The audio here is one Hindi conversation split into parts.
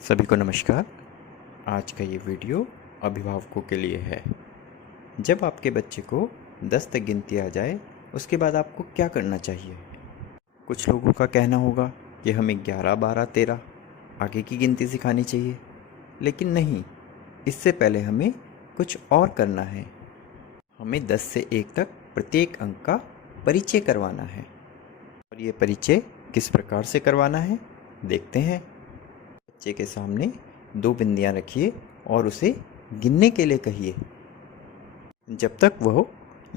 सभी को नमस्कार। आज का ये वीडियो अभिभावकों के लिए है। जब आपके बच्चे को 10 तक गिनती आ जाए उसके बाद आपको क्या करना चाहिए। कुछ लोगों का कहना होगा कि हमें 11, 12, 13 आगे की गिनती सिखानी चाहिए, लेकिन नहीं, इससे पहले हमें कुछ और करना है। हमें 10 से 1 तक प्रत्येक अंक का परिचय करवाना है। और ये परिचय किस प्रकार से करवाना है देखते हैं। बच्चे के सामने 2 बिंदियां रखिए और उसे गिनने के लिए कहिए। जब तक वह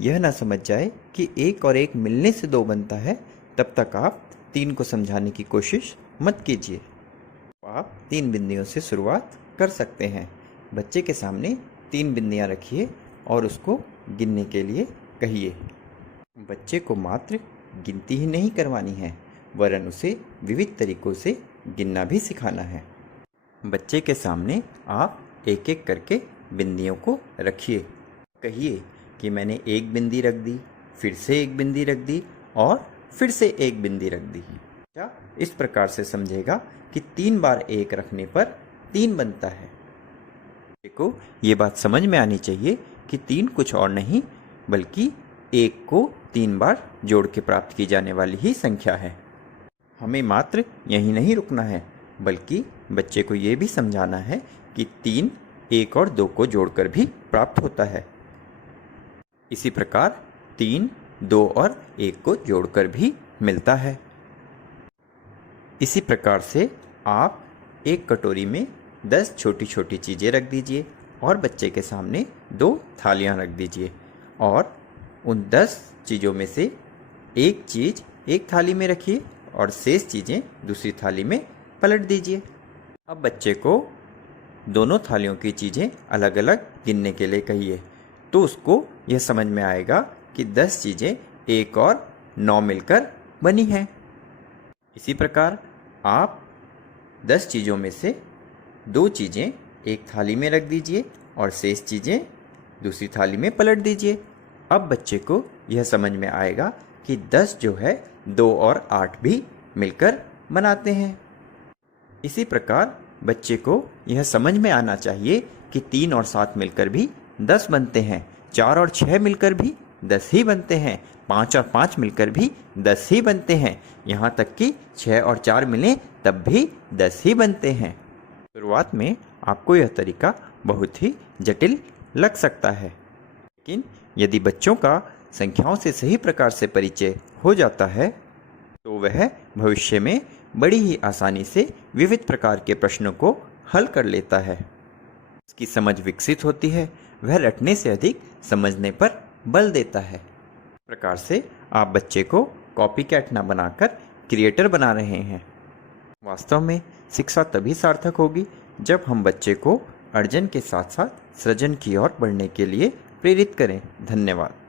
यह ना समझ जाए कि 1 और 1 मिलने से 2 बनता है, तब तक आप 3 को समझाने की कोशिश मत कीजिए। आप 3 बिंदियों से शुरुआत कर सकते हैं। बच्चे के सामने 3 बिंदियां रखिए और उसको गिनने के लिए कहिए। बच्चे को मात्र गिनती ही नहीं करवानी है, वरन उसे विविध तरीकों से गिनना भी सिखाना है। बच्चे के सामने आप एक एक करके बिंदियों को रखिए। कहिए कि मैंने 1 बिंदी रख दी, फिर से 1 बिंदी रख दी और फिर से 1 बिंदी रख दी। क्या इस प्रकार से समझेगा कि 3 बार 1 रखने पर 3 बनता है। बच्चे को ये बात समझ में आनी चाहिए कि 3 कुछ और नहीं बल्कि 1 को 3 बार जोड़ के प्राप्त की जाने वाली ही संख्या है। हमें मात्र यहीं नहीं रुकना है, बल्कि बच्चे को ये भी समझाना है कि 3 1 और 2 को जोड़कर भी प्राप्त होता है। इसी प्रकार 3 2 और 1 को जोड़कर भी मिलता है। इसी प्रकार से आप एक कटोरी में 10 छोटी छोटी चीज़ें रख दीजिए और बच्चे के सामने 2 थालियां रख दीजिए और उन 10 चीज़ों में से एक चीज़ एक थाली में रखिए और शेष चीज़ें दूसरी थाली में पलट दीजिए। अब बच्चे को दोनों थालियों की चीज़ें अलग अलग गिनने के लिए कहिए, तो उसको यह समझ में आएगा कि 10 चीज़ें 1 और 9 मिलकर बनी हैं। इसी प्रकार आप 10 चीज़ों में से 2 चीज़ें एक थाली में रख दीजिए और शेष चीज़ें दूसरी थाली में पलट दीजिए। अब बच्चे को यह समझ में आएगा कि 10 जो है 2 और 8 भी मिलकर बनाते हैं। इसी प्रकार बच्चे को यह समझ में आना चाहिए कि 3 और 7 मिलकर भी 10 बनते हैं, 4 और 6 मिलकर भी 10 ही बनते हैं, 5 और 5 मिलकर भी 10 ही बनते हैं, यहाँ तक कि 6 और 4 मिलें तब भी 10 ही बनते हैं। शुरुआत में आपको यह तरीका बहुत ही जटिल लग सकता है, लेकिन यदि बच्चों का संख्याओं से सही प्रकार से परिचय हो जाता है तो वह भविष्य में बड़ी ही आसानी से विविध प्रकार के प्रश्नों को हल कर लेता है। उसकी समझ विकसित होती है, वह रटने से अधिक समझने पर बल देता है। इस प्रकार से आप बच्चे को कॉपी कैट ना बनाकर क्रिएटर बना रहे हैं। वास्तव में शिक्षा तभी सार्थक होगी जब हम बच्चे को अर्जन के साथ साथ सृजन की ओर बढ़ने के लिए प्रेरित करें। धन्यवाद।